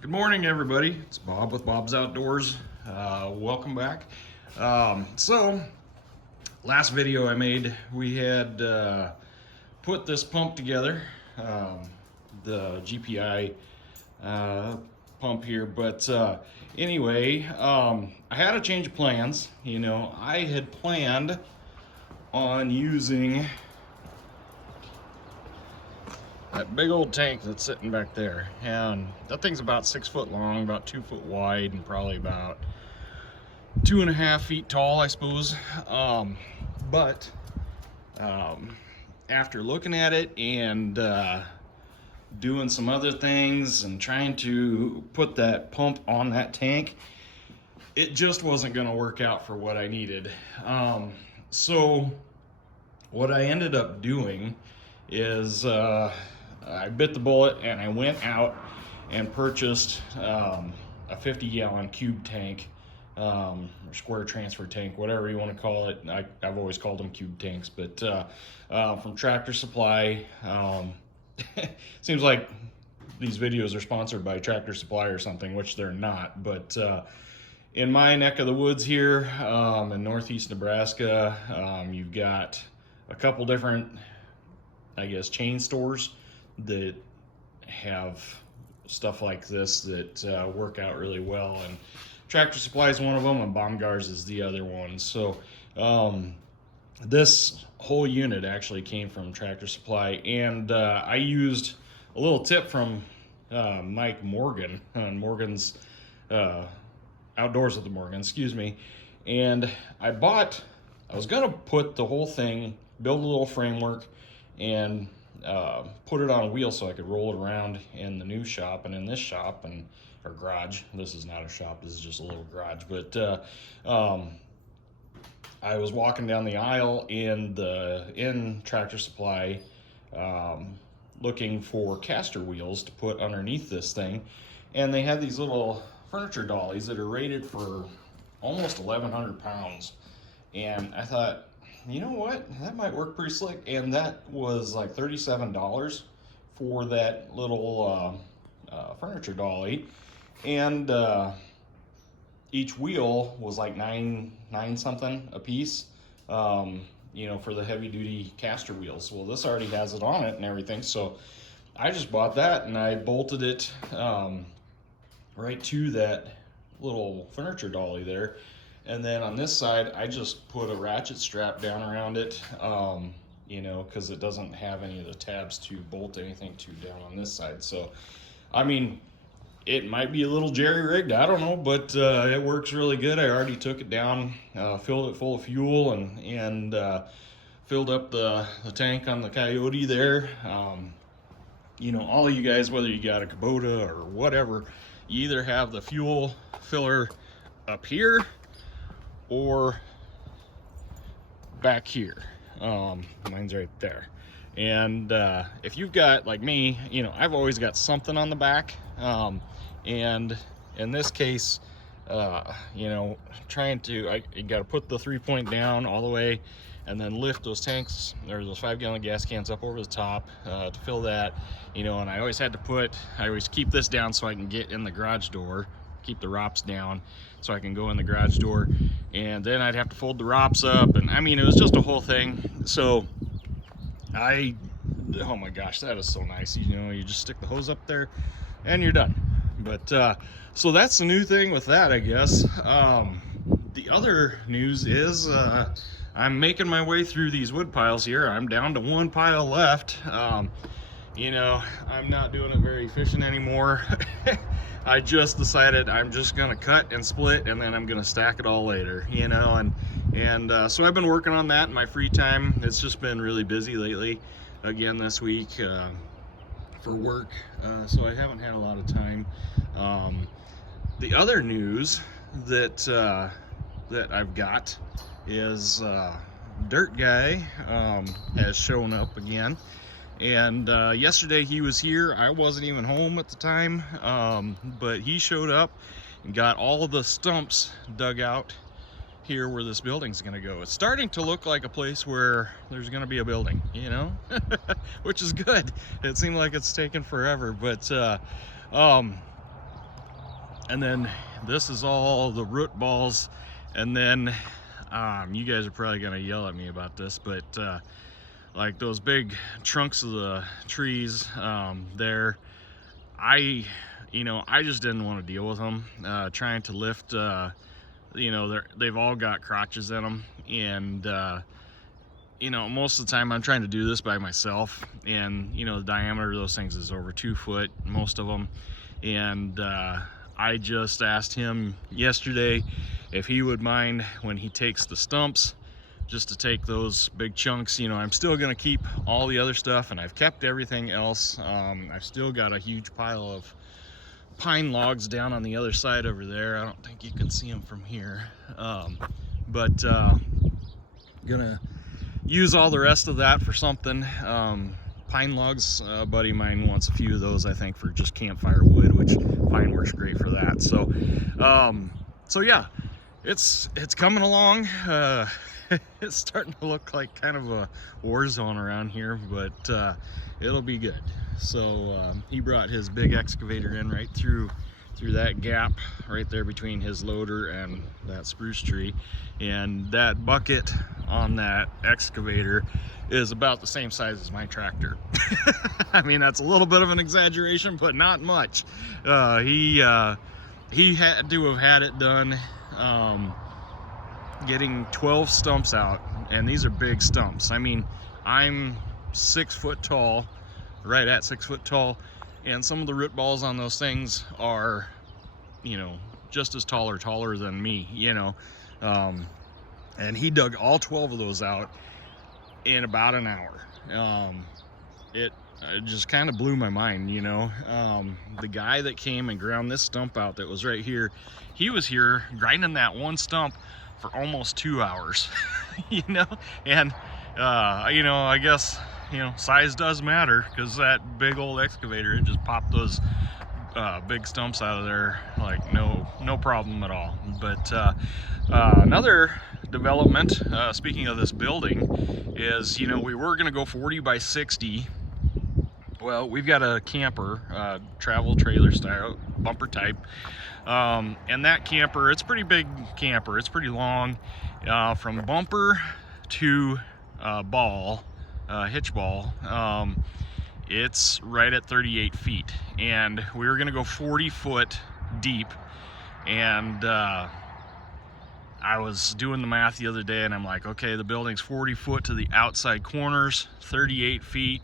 Good morning, everybody. It's Bob with Bob's Outdoors. Welcome back. So, last video I made, we had put this pump together, the GPI pump here. But anyway, I had a change of plans. I had planned on using that big old tank that's sitting back there, and that thing's about 6 foot long, about 2 foot wide, and probably about 2.5 feet tall, I suppose. But after looking at it and doing some other things and trying to put that pump on that tank, it just wasn't going to work out for what I needed. So what I ended up doing is I bit the bullet and I went out and purchased a 50-gallon cube tank, or square transfer tank, whatever you want to call it. I've always called them cube tanks, but from Tractor Supply. Seems like these videos are sponsored by Tractor Supply or something, which they're not. But in my neck of the woods here, in northeast Nebraska, you've got a couple different, I guess, chain stores that have stuff like this that work out really well, and Tractor Supply is one of them and Baumgars is the other one. So this whole unit actually came from Tractor Supply, and I used a little tip from Mike Morgan on Morgan's Outdoors with the Morgan, excuse me. And I was gonna put the whole thing, build a little framework, and put it on a wheel so I could roll it around in the new shop and in this shop or garage. This is not a shop, this is just a little garage. But I was walking down the aisle in Tractor Supply, looking for caster wheels to put underneath this thing, and they had these little furniture dollies that are rated for almost 1,100 pounds. And I thought, you know what, that might work pretty slick. And that was like $37 for that little furniture dolly, and each wheel was like nine something a piece, for the heavy duty caster wheels. Well, this already has it on it and everything, so I just bought that and I bolted it right to that little furniture dolly there. And then on this side, I just put a ratchet strap down around it, because it doesn't have any of the tabs to bolt anything to down on this side. So, I mean, it might be a little jerry-rigged, I don't know, but it works really good. I already took it down, filled it full of fuel, and filled up the tank on the Coyote there. All of you guys, whether you got a Kubota or whatever, you either have the fuel filler up here or back here. Mine's right there. And if you've got, like me, I've always got something on the back, and in this case, trying to, you got to put the 3-point down all the way and then lift those tanks, or those 5-gallon gas cans, up over the top to fill that, and I always keep this down so I can get in the garage door, keep the ROPS down so I can go in the garage door, and then I'd have to fold the ROPS up, and I mean, it was just a whole thing. So oh my gosh, that is so nice. You just stick the hose up there and you're done. But so that's the new thing with that, I guess. The other news is I'm making my way through these wood piles here. I'm down to one pile left. I'm not doing it very efficient anymore. I just decided I'm just gonna cut and split, and then I'm gonna stack it all later, and so I've been working on that in my free time. It's just been really busy lately, again this week, for work, so I haven't had a lot of time. The other news that I've got is Dirt Guy has shown up again. And yesterday he was here. I wasn't even home at the time, but he showed up and got all of the stumps dug out here where this building's gonna go. It's starting to look like a place where there's gonna be a building, you know, which is good. It seemed like it's taken forever, but And then this is all the root balls. And then you guys are probably gonna yell at me about this, but like those big trunks of the trees there, I just didn't want to deal with them. Trying to lift, they've all got crotches in them, and most of the time I'm trying to do this by myself, and the diameter of those things is over 2 foot, most of them. And I just asked him yesterday if he would mind when he takes the stumps, just to take those big chunks. I'm still gonna keep all the other stuff, and I've kept everything else. I've still got a huge pile of pine logs down on the other side over there. I don't think you can see them from here, but gonna use all the rest of that for something. Pine logs, a buddy of mine wants a few of those, I think, for just campfire wood, which pine works great for that. So yeah, it's coming along. It's starting to look like kind of a war zone around here, but it'll be good. So he brought his big excavator in right through that gap right there between his loader and that spruce tree, and that bucket on that excavator is about the same size as my tractor. I mean, that's a little bit of an exaggeration, but not much. He had to have had it done getting 12 stumps out, and these are big stumps. I mean, I'm 6 foot tall, right at 6 foot tall, and some of the root balls on those things are, just as tall or taller than me, and he dug all 12 of those out in about an hour. It just kind of blew my mind. The guy that came and ground this stump out that was right here, he was here grinding that one stump for almost 2 hours. And I guess size does matter, because that big old excavator, it just popped those big stumps out of there like no problem at all. But another development, speaking of this building, is we were going to go 40 by 60. Well, we've got a camper, travel trailer style, bumper type, and that camper, it's a pretty big camper. It's pretty long, from bumper to ball, hitch ball. It's right at 38 feet, and we were gonna go 40 foot deep. And I was doing the math the other day, and I'm like, okay, the building's 40 foot to the outside corners, 38 feet.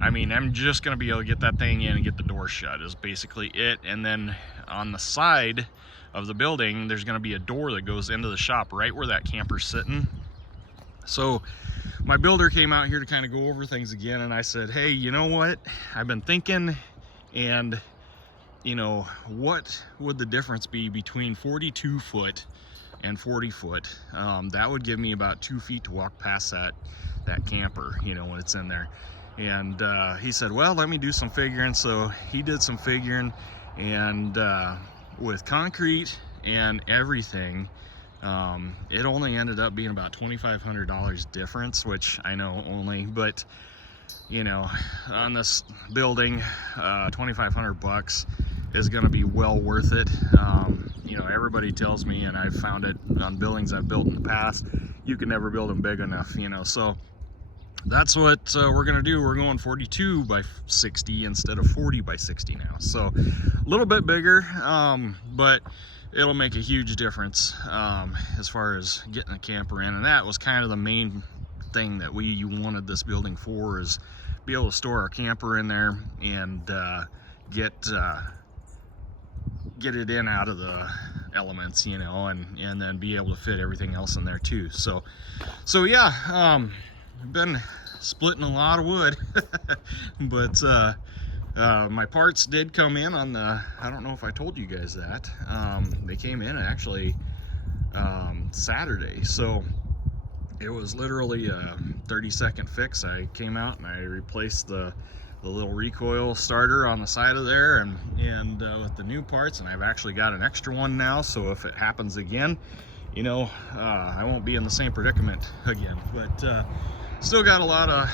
I mean, I'm just gonna be able to get that thing in and get the door shut is basically it. And then on the side of the building, there's gonna be a door that goes into the shop right where that camper's sitting. So my builder came out here to kind of go over things again, and I said, hey, you know what? I've been thinking, and what would the difference be between 42 foot and 40 foot? That would give me about 2 feet to walk past that camper, when it's in there. And he said, well, let me do some figuring. So he did some figuring, and with concrete and everything, it only ended up being about $2,500 difference, which I know only, but on this building, 2,500 bucks is going to be well worth it. Everybody tells me, and I've found it on buildings I've built in the past, you can never build them big enough, so that's what we're gonna do. We're going 42 by 60 instead of 40 by 60 now, so a little bit bigger, but it'll make a huge difference as far as getting a camper in. And that was kind of the main thing that we wanted this building for, is be able to store our camper in there and get it in out of the elements, and then be able to fit everything else in there too. So yeah, I've been splitting a lot of wood, but my parts did come in on the, I don't know if I told you guys that, they came in actually Saturday. So it was literally a 30-second fix. I came out and I replaced the little recoil starter on the side of there, and with the new parts, and I've actually got an extra one now, so if it happens again, I won't be in the same predicament again. But still got a lot of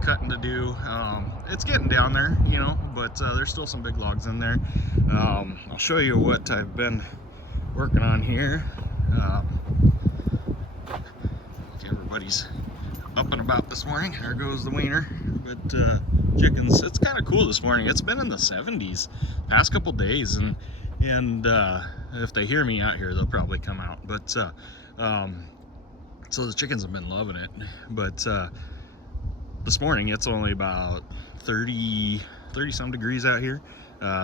cutting to do. It's getting down there, you know, but there's still some big logs in there. I'll show you what I've been working on here. Everybody's up and about this morning. There goes the wiener. But chickens, it's kind of cool this morning. It's been in the 70s past couple days, and if they hear me out here, they'll probably come out. But so the chickens have been loving it. But this morning it's only about 30 some degrees out here,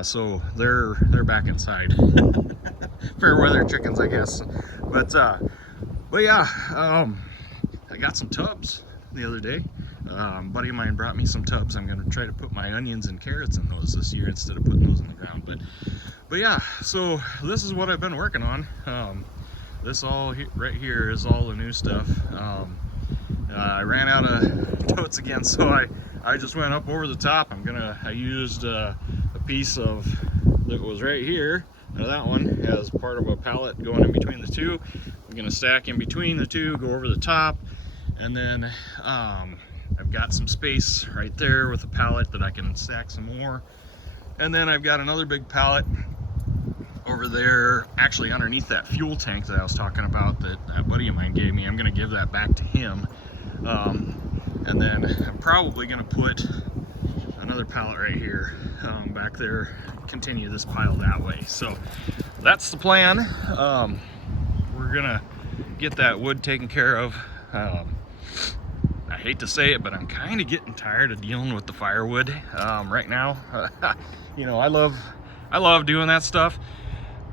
so they're back inside. Fair weather chickens, I guess. But yeah, I got some tubs the other day. A buddy of mine brought me some tubs. I'm gonna try to put my onions and carrots in those this year instead of putting those in the ground. But yeah, so this is what I've been working on. This all right here is all the new stuff. I ran out of totes again, so I just went up over the top. I used a piece of that was right here. That one as part of a pallet going in between the two. I'm gonna stack in between the two, go over the top, and then I've got some space right there with a pallet that I can stack some more. And then I've got another big pallet over there, actually underneath that fuel tank that I was talking about that a buddy of mine gave me. I'm gonna give that back to him. And then I'm probably gonna put another pallet right here back there, continue this pile that way. So that's the plan. We're gonna get that wood taken care of. I hate to say it, but I'm kind of getting tired of dealing with the firewood right now. You know, I love doing that stuff,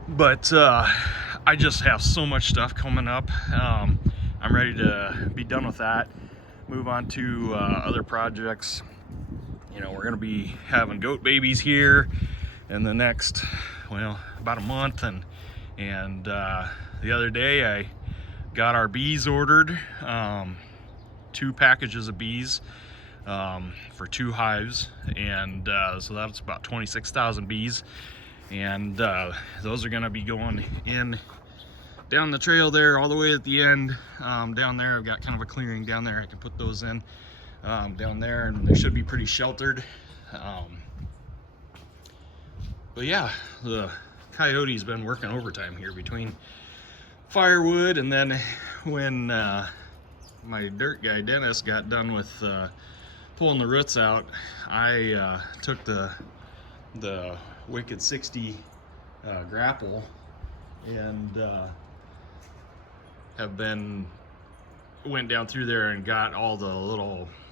but I just have so much stuff coming up. I'm ready to be done with that, move on to other projects. You know, we're gonna be having goat babies here in the next, well, about a month, and the other day I got our bees ordered, 2 packages of bees for 2 hives, and so that's about 26,000 bees, and those are going to be going in down the trail there all the way at the end. Down there I've got kind of a clearing down there. I can put those in down there, and they should be pretty sheltered. But yeah, the coyote's been working overtime here between firewood, and then when my dirt guy Dennis got done with pulling the roots out, I took the Wicked 60 grapple and went down through there and got all the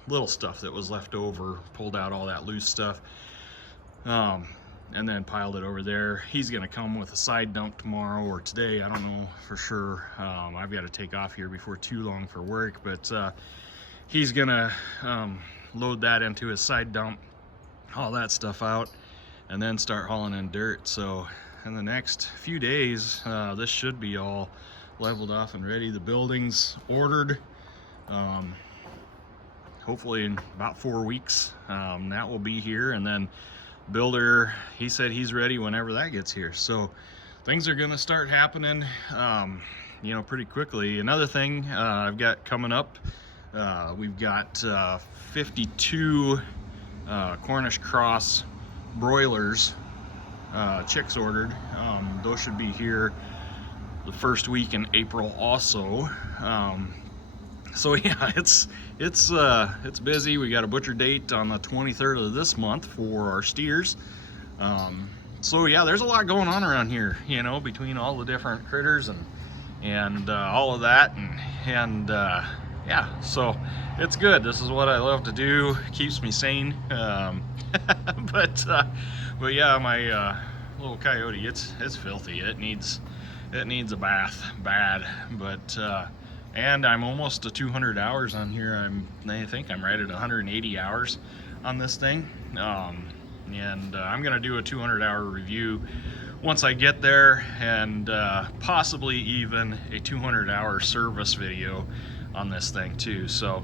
little stuff that was left over, pulled out all that loose stuff, and then piled it over there. He's gonna come with a side dump tomorrow or today, I don't know for sure. I've got to take off here before too long for work, but he's gonna load that into his side dump, haul that stuff out, and then start hauling in dirt. So in the next few days, this should be all leveled off and ready. The building's ordered, hopefully in about 4 weeks. That will be here, and then builder, he said he's ready whenever that gets here. So things are gonna start happening, you know, pretty quickly. Another thing I've got coming up, we've got 52 Cornish cross broilers, chicks ordered. Those should be here the first week in April also. So yeah, it's busy. We got a butcher date on the 23rd of this month for our steers. So yeah, there's a lot going on around here, you know, between all the different critters and all of that, and yeah, so it's good. This is what I love to do. Keeps me sane. But yeah, my little coyote, it's filthy. It needs a bath bad. But and I'm almost to 200 hours on here. I think I'm right at 180 hours on this thing. And I'm gonna do a 200-hour review once I get there, and possibly even a 200-hour service video on this thing too. So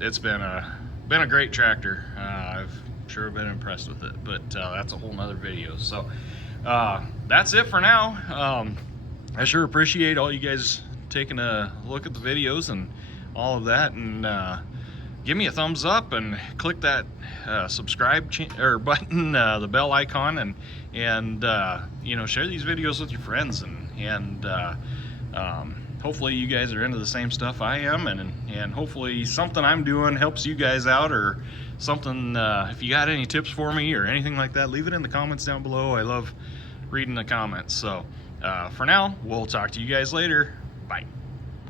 it's been a great tractor. I've sure been impressed with it, but that's a whole nother video. So that's it for now. I sure appreciate all you guys taking a look at the videos, and all of that, and give me a thumbs up and click that subscribe button, the bell icon, and you know, share these videos with your friends, and hopefully you guys are into the same stuff I am, and hopefully something I'm doing helps you guys out, or something. If you got any tips for me or anything like that, leave it in the comments down below. I love reading the comments. So for now, we'll talk to you guys later. Bye.